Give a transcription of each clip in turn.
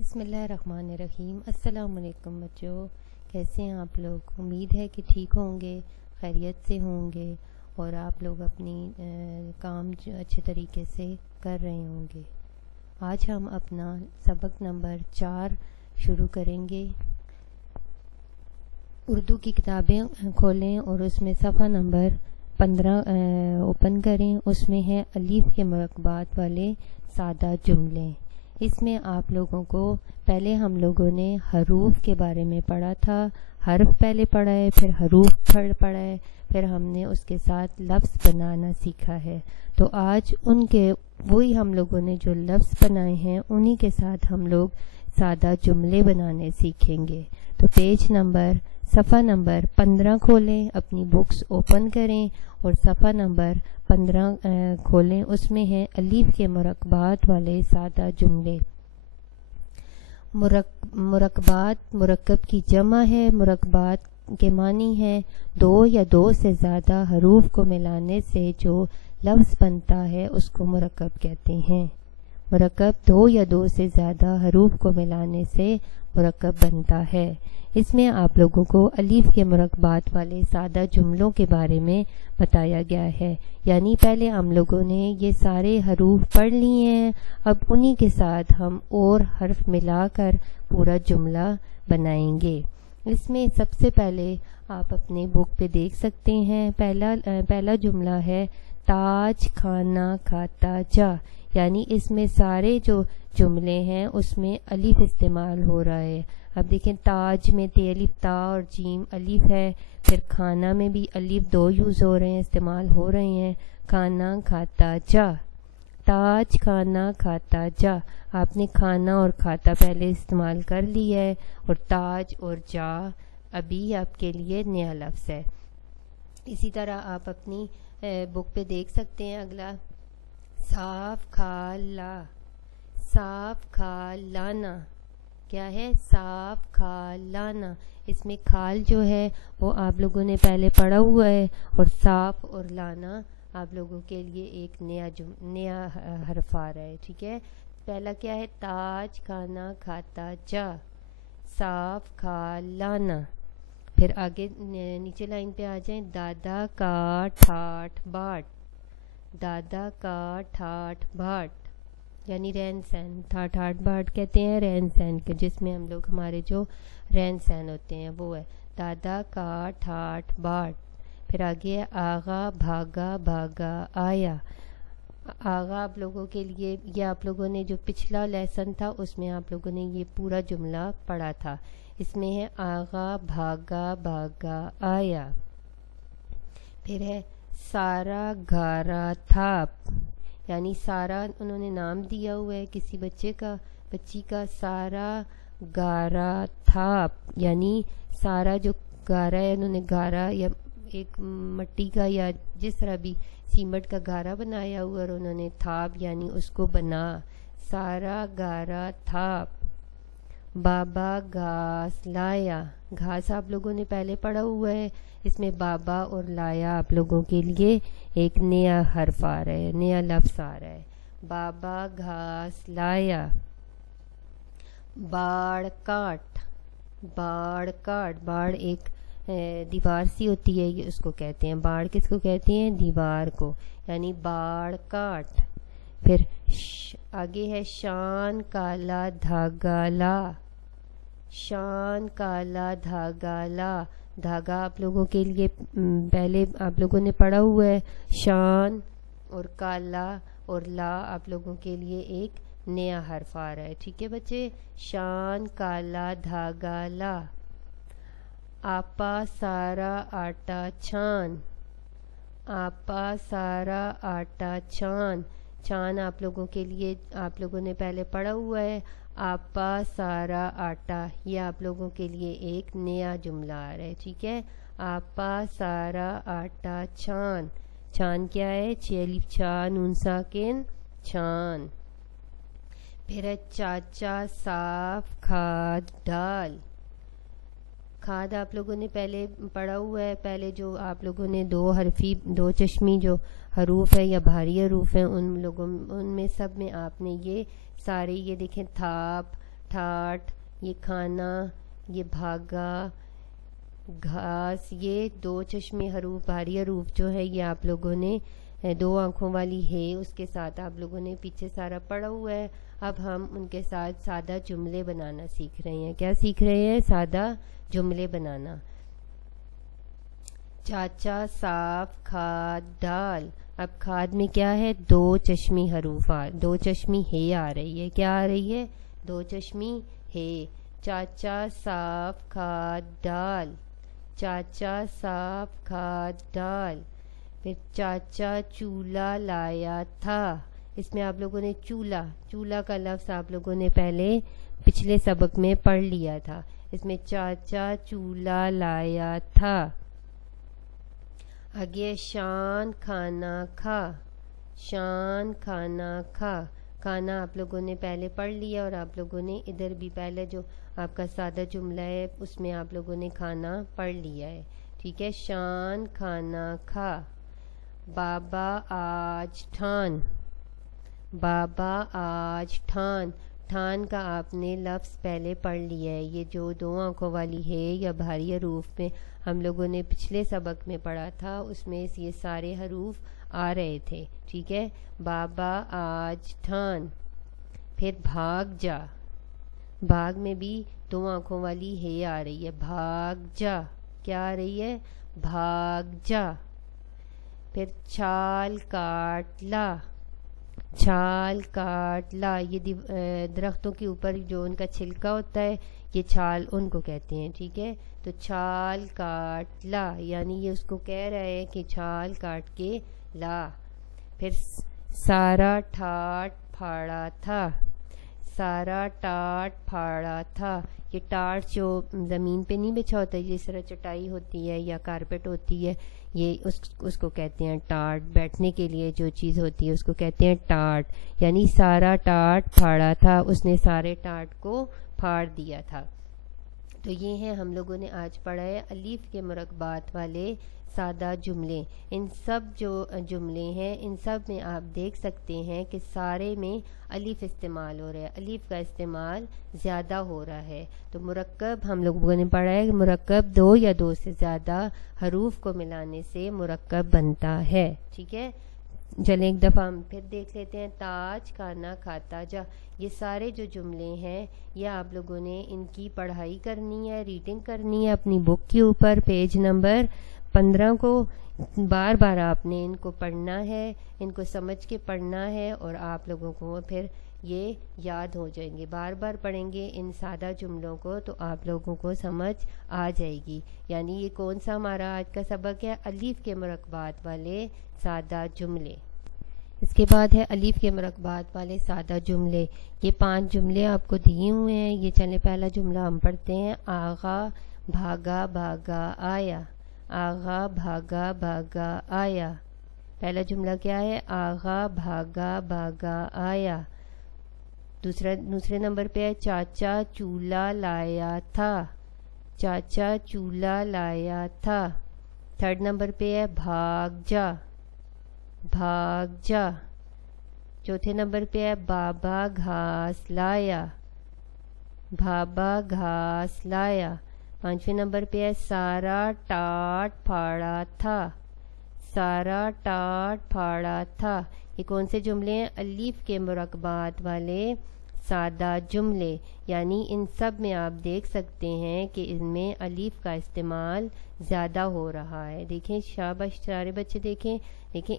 بسم اللہ الرحمن الرحیم۔ السلام علیکم بچوں، کیسے ہیں آپ لوگ؟ امید ہے کہ ٹھیک ہوں گے، خیریت سے ہوں گے اور آپ لوگ اپنی کام اچھے طریقے سے کر رہے ہوں گے۔ آج ہم اپنا سبق نمبر 4 شروع کریں گے۔ اردو کی کتابیں کھولیں اور اس میں صفحہ نمبر 15 اوپن کریں۔ اس میں ہے الف کے مرکبات والے سادہ جملے۔ اس میں آپ لوگوں کو پہلے ہم لوگوں نے حروف کے بارے میں پڑھا تھا، حرف پہلے پڑھا ہے، پھر حروف پڑھا ہے، پھر ہم نے اس کے ساتھ لفظ بنانا سیکھا ہے۔ تو آج وہی ہم لوگوں نے جو لفظ بنائے ہیں انہی کے ساتھ ہم لوگ سادہ جملے بنانے سیکھیں گے۔ تو صفحہ نمبر 15 کھولیں، اپنی بکس اوپن کریں اور صفحہ نمبر 15 کھولیں۔ اس میں ہے الف کے مرکبات والے سادہ جملے۔ مرکبات مرکب کی جمع ہے۔ مرکبات کے معنی ہے دو یا دو سے زیادہ حروف کو ملانے سے جو لفظ بنتا ہے اس کو مرکب کہتے ہیں۔ مرکب دو یا دو سے زیادہ حروف کو ملانے سے مرکب بنتا ہے۔ اس میں آپ لوگوں کو الف کے مرکبات والے سادہ جملوں کے بارے میں بتایا گیا ہے، یعنی پہلے ہم لوگوں نے یہ سارے حروف پڑھ لیے ہیں، اب انہی کے ساتھ ہم اور حرف ملا کر پورا جملہ بنائیں گے۔ اس میں سب سے پہلے آپ اپنے بک پہ دیکھ سکتے ہیں، پہلا جملہ ہے تاج کھانا کھاتا جا، یعنی اس میں سارے جو جملے ہیں اس میں الف استعمال ہو رہا ہے۔ اب دیکھیں تاج میں الف تا اور جیم الف ہے، پھر کھانا میں بھی الف دو یوز ہو رہے ہیں، استعمال ہو رہے ہیں۔ کھانا کھاتا جا، تاج کھانا کھاتا جا، آپ نے کھانا اور کھاتا پہلے استعمال کر لیا ہے اور تاج اور جا ابھی آپ کے لیے نیا لفظ ہے۔ اسی طرح آپ اپنی بک پہ دیکھ سکتے ہیں اگلا صاف کھالا، صاف کھالانا، کیا ہے؟ صاف کھالانا۔ اس میں کھال جو ہے وہ آپ لوگوں نے پہلے پڑھا ہوا ہے اور صاف اور لانا آپ لوگوں کے لیے ایک نیا حرف آ رہا ہے، ٹھیک ہے؟ پہلا کیا ہے؟ تاج کھانا کھاتا جا، صاف کھالانا۔ پھر آگے نیچے لائن پہ آ جائیں، دادا کا ٹھاٹ باٹ، دادا کا ٹھاٹ باٹ یعنی رہن سہن۔ ٹھاٹ باٹ کہتے ہیں رہن سہن کے، جس میں ہم لوگ ہمارے جو رہن سہن ہوتے ہیں وہ ہے دادا کا ٹھاٹ باٹ۔ پھر آگے ہے آغا بھاگا بھاگا آیا۔ آغا آپ لوگوں کے لیے، یہ آپ لوگوں نے جو پچھلا لیسن تھا اس میں آپ لوگوں نے یہ پورا جملہ پڑھا تھا۔ اس میں ہے آغا بھاگا بھاگا آیا۔ پھر ہے سارا گھارا تھاپ، یعنی سارا انہوں نے نام دیا ہوا ہے کسی بچی کا، سارا گارا تھاپ، یعنی سارا جو گارا ہے، انہوں نے گارا یا ایک مٹی کا یا جس طرح بھی سیمنٹ کا گارا بنایا ہوا اور انہوں نے تھاپ یعنی اس کو بنا، سارا گارا تھاپ۔ بابا گھاس لایا، گھاس آپ لوگوں نے پہلے پڑھا ہوا ہے، اس میں بابا اور لایا آپ لوگوں کے لیے ایک نیا حرف آ رہا ہے، نیا لفظ آ رہا ہے۔ بابا گھاس لایا۔ باڑ کاٹ، باڑ کاٹ، باڑ ایک دیوار سی ہوتی ہے، اس کو کہتے ہیں باڑ۔ کس کو کہتے ہیں؟ دیوار کو، یعنی باڑ کاٹ۔ پھر آگے ہے شان کالا دھاگا لا، شان کالا دھاگا لا، دھاگا آپ لوگوں کے لیے پہلے آپ لوگوں نے پڑھا ہوا ہے، شان اور کالا اور لا آپ لوگوں کے لیے ایک نیا حرف آ رہا ہے، ٹھیک ہے بچے؟ شان کالا دھاگا لا۔ آپا سارا آٹا چھان، آپا سارا آٹا چھان، چھان آپ لوگوں کے لیے آپ لوگوں نے پہلے پڑھا ہوا ہے، آپا سارا آٹا، یہ آپ لوگوں کے لیے ایک نیا جملہ آ رہا ہے، ٹھیک ہے؟ آپا سارا آٹا چھان، چھان کیا ہے؟ الف چھا نون ساکن چھان۔ پھر ہے چاچا صاف کھاد ڈال، کھاد آپ لوگوں نے پہلے پڑھا ہوا ہے، پہلے جو آپ لوگوں نے دو چشمی جو حروف ہے یا بھاری حروف ہیں ان میں سب میں آپ نے یہ سارے، یہ دیکھیں تھاپ ٹھاٹ یہ کھانا، یہ بھاگا، گھاس، یہ دو چشمی حروف بھاری حروف جو ہے یہ آپ لوگوں نے دو آنکھوں والی ہے اس کے ساتھ آپ لوگوں نے پیچھے سارا پڑھا ہوا ہے. اب ہم ان کے ساتھ سادہ جملے بنانا سیکھ رہے ہیں. کیا سیکھ رہے ہیں؟ سادہ جملے بنانا. چاچا صاف کھاد ڈال. اب کھاد میں کیا ہے؟ دو چشمی حروف دو چشمی ہے آ رہی ہے. کیا آ رہی ہے؟ دو چشمی ہے. چاچا صاف کھاد ڈال. چاچا صاف کھاد ڈال. پھر چاچا چولہا لایا تھا. اس میں آپ لوگوں نے چولہا کا لفظ آپ لوگوں نے پہلے پچھلے سبق میں پڑھ لیا تھا. اس میں چاچا چولہا لایا تھا. آگے شان کھانا کھا. شان کھانا کھا. کھانا آپ لوگوں نے پہلے پڑھ لیا اور آپ لوگوں نے ادھر بھی پہلے جو آپ کا سادہ جملہ ہے اس میں آپ لوگوں نے کھانا پڑھ لیا ہے. ٹھیک ہے. شان کھانا کھا. بابا آج ٹھان. بابا آج ٹھان. ٹھان کا آپ نے لفظ پہلے پڑھ لیا ہے. یہ جو دو آنکھوں والی ہے یا بھاری حروف میں ہم لوگوں نے پچھلے سبق میں پڑھا تھا اس میں یہ سارے حروف آ رہے تھے. ٹھیک ہے. بابا آج ٹھان. پھر بھاگ جا. بھاگ میں بھی دو آنکھوں والی ہے آ رہی ہے. بھاگ جا. کیا آ رہی ہے؟ بھاگ جا. پھر چھال کاٹ لا. چھال کاٹ لا. یہ درختوں کے اوپر جو ان کا چھلکا ہوتا ہے یہ چھال ان کو کہتے ہیں. ٹھیک ہے. تو چھال کاٹ لا یعنی یہ اس کو کہہ رہا ہے کہ چھال کاٹ کے لا. پھر سارا ٹھاٹ پھاڑا تھا. سارا ٹاٹ پھاڑا تھا. یہ ٹاٹ جو زمین پہ نہیں بچھا ہوتا ہے جس طرح چٹائی ہوتی ہے یا کارپیٹ ہوتی ہے یہ اس کو کہتے ہیں ٹاٹ. بیٹھنے کے لیے جو چیز ہوتی ہے اس کو کہتے ہیں ٹاٹ. یعنی سارا ٹاٹ پھاڑا تھا. اس نے سارے ٹاٹ کو پھاڑ دیا تھا. تو یہ ہیں ہم لوگوں نے آج پڑھا ہے الف کے مرکبات والے سادہ جملے. ان سب جو جملے ہیں ان سب میں آپ دیکھ سکتے ہیں کہ سارے میں الف استعمال ہو رہا ہے. الف کا استعمال زیادہ ہو رہا ہے. تو مرکب ہم لوگوں نے پڑھا ہے کہ مرکب دو یا دو سے زیادہ حروف کو ملانے سے مرکب بنتا ہے. ٹھیک ہے. چلیں ایک دفعہ ہم پھر دیکھ لیتے ہیں. تاج کھانا کھاتا جا. یہ سارے جو جملے ہیں یہ آپ لوگوں نے ان کی پڑھائی کرنی ہے, ریڈنگ کرنی ہے اپنی بک کے اوپر. پیج نمبر 15 کو بار بار آپ نے ان کو پڑھنا ہے, ان کو سمجھ کے پڑھنا ہے اور آپ لوگوں کو پھر یہ یاد ہو جائیں گے. بار بار پڑھیں گے ان سادہ جملوں کو تو آپ لوگوں کو سمجھ آ جائے گی. یعنی یہ کون سا ہمارا آج کا سبق ہے؟ الف کے مرکبات والے سادہ جملے. اس کے بعد ہے الف کے مرکبات والے سادہ جملے. یہ 5 جملے آپ کو دیے ہوئے ہیں. یہ چلیں پہلا جملہ ہم پڑھتے ہیں. آغا بھاگا بھاگا آیا. آغا بھاگا بھاگا آیا. پہلا جملہ کیا ہے؟ آغا بھاگا بھاگا آیا. دوسرے نمبر پہ ہے چاچا چولہا لایا تھا. چاچا چولہا لایا تھا. تھرڈ نمبر پہ ہے بھاگ جا. بھاگ جا. چوتھے نمبر پہ ہے بابا گھاس لایا. بابا گھاس لایا. پانچویں نمبر پہ ہے سارا ٹاٹ پھاڑا تھا. سارا ٹاٹ پھاڑا تھا. یہ کون سے جملے ہیں؟ الف کے مرکبات والے سادہ جملے. یعنی ان سب میں آپ دیکھ سکتے ہیں کہ ان میں الف کا استعمال زیادہ ہو رہا ہے. دیکھیں شاباش سارے بچے دیکھیں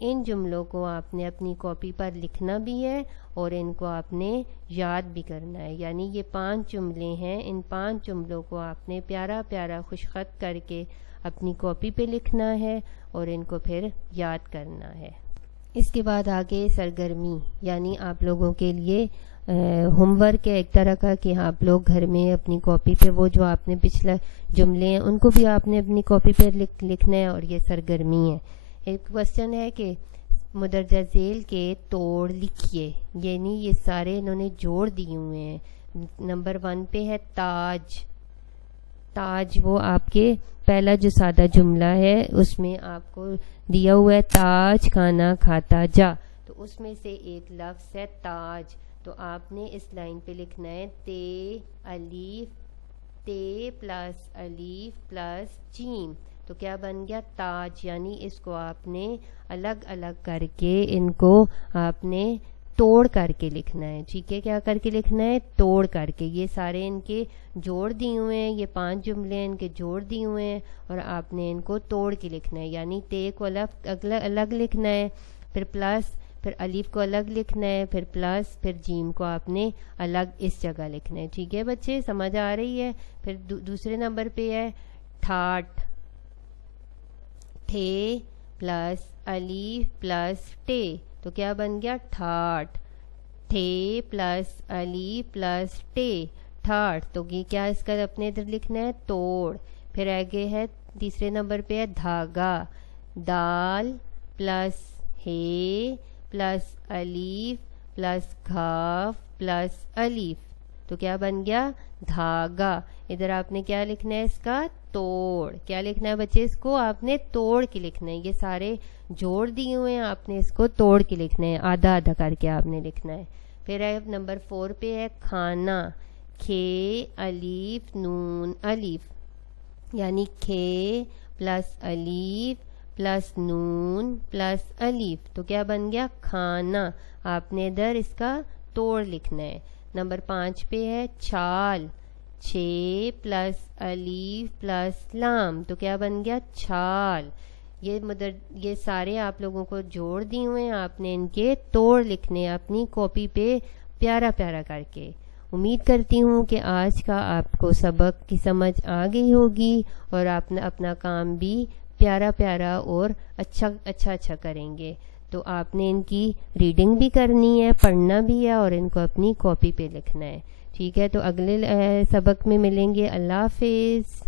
ان جملوں کو آپ نے اپنی کاپی پر لکھنا بھی ہے اور ان کو آپ نے یاد بھی کرنا ہے. یعنی یہ 5 جملے ہیں. ان 5 جملوں کو آپ نے پیارا پیارا خوش خط کر کے اپنی کاپی پہ لکھنا ہے اور ان کو پھر یاد کرنا ہے. اس کے بعد آگے سرگرمی یعنی آپ لوگوں کے لیے ہوم ورک ہے ایک طرح کا کہ آپ لوگ گھر میں اپنی کاپی پہ وہ جو آپ نے پچھلا جملے ہیں ان کو بھی آپ نے اپنی کاپی پہ لکھنا ہے اور یہ سرگرمی ہے. ایک کوسچن ہے کہ مدرجہ ذیل کے توڑ لکھیے. یعنی یہ سارے انہوں نے جوڑ دیے ہوئے ہیں. نمبر 1 پہ ہے تاج. تاج وہ آپ کے پہلا جو سادہ جملہ ہے اس میں آپ کو دیا ہوا ہے تاج کھانا کھاتا جا. تو اس میں سے ایک لفظ ہے تاج. تو آپ نے اس لائن پہ لکھنا ہے تے الف، تے پلس الف پلس جیم، تو کیا بن گیا تاج، یعنی اس کو آپ نے الگ الگ کر کے ان کو آپ نے توڑ کر کے لکھنا ہے. ٹھیک ہے، کیا کر کے لکھنا ہے؟ توڑ کر کے. یہ سارے ان کے جوڑ دیے ہوئے ہیں، یہ 5 جملے ان کے جوڑ دیے ہوئے ہیں اور آپ نے ان کو توڑ کے لکھنا ہے. یعنی تے کو الگ لکھنا ہے، پھر پلس، پھر الف کو الگ لکھنا ہے، پھر پلس، پھر جیم کو آپ نے الگ اس جگہ لکھنا ہے. ٹھیک ہے بچے، سمجھ آ رہی ہے؟ پھر دوسرے نمبر پہ ہے ٹھاٹ، ٹھے پلس الف پلس ٹے، تو کیا بن گیا ٹھاٹ، ٹھے پلس الف پلس ٹے، ٹھاٹ. تو یہ کیا اس کا اپنے ادھر لکھنا ہے؟ توڑ. پھر آگے ہے تیسرے نمبر پہ ہے دھاگا، دال پلس ہے پلس الف پلس گھاف پلس الف، تو کیا بن گیا دھاگا. ادھر آپ نے کیا لکھنا ہے؟ اس کا توڑ. کیا لکھنا ہے بچے؟ اس کو آپ نے توڑ کے لکھنا ہے. یہ سارے جوڑ دیے ہوئے ہیں، آپ نے اس کو توڑ کے لکھنا ہے، آدھا آدھا کر کے آپ نے لکھنا ہے. پھر ہے نمبر 4 پہ ہے کھانا، کھے الف نون الف، یعنی کھے پلس الف پلس نون پلس الف، تو کیا بن گیا کھانا. آپ نے ادھر اس کا توڑ لکھنا ہے. نمبر 5 پہ ہے چھال، چھ پلس الف پلس لام، تو کیا بن گیا چھال. یہ سارے آپ لوگوں کو جوڑ دیے ہوئے ہیں، آپ نے ان کے توڑ لکھنے اپنی کاپی پہ پیارا پیارا کر کے. امید کرتی ہوں کہ آج کا آپ کو سبق کی سمجھ آ گئی ہوگی اور آپ اپنا کام بھی پیارا پیارا اور اچھا کریں گے. تو آپ نے ان کی ریڈنگ بھی کرنی ہے، پڑھنا بھی ہے اور ان کو اپنی کاپی پہ لکھنا ہے. ٹھیک ہے، تو اگلے سبق میں ملیں گے. اللہ حافظ.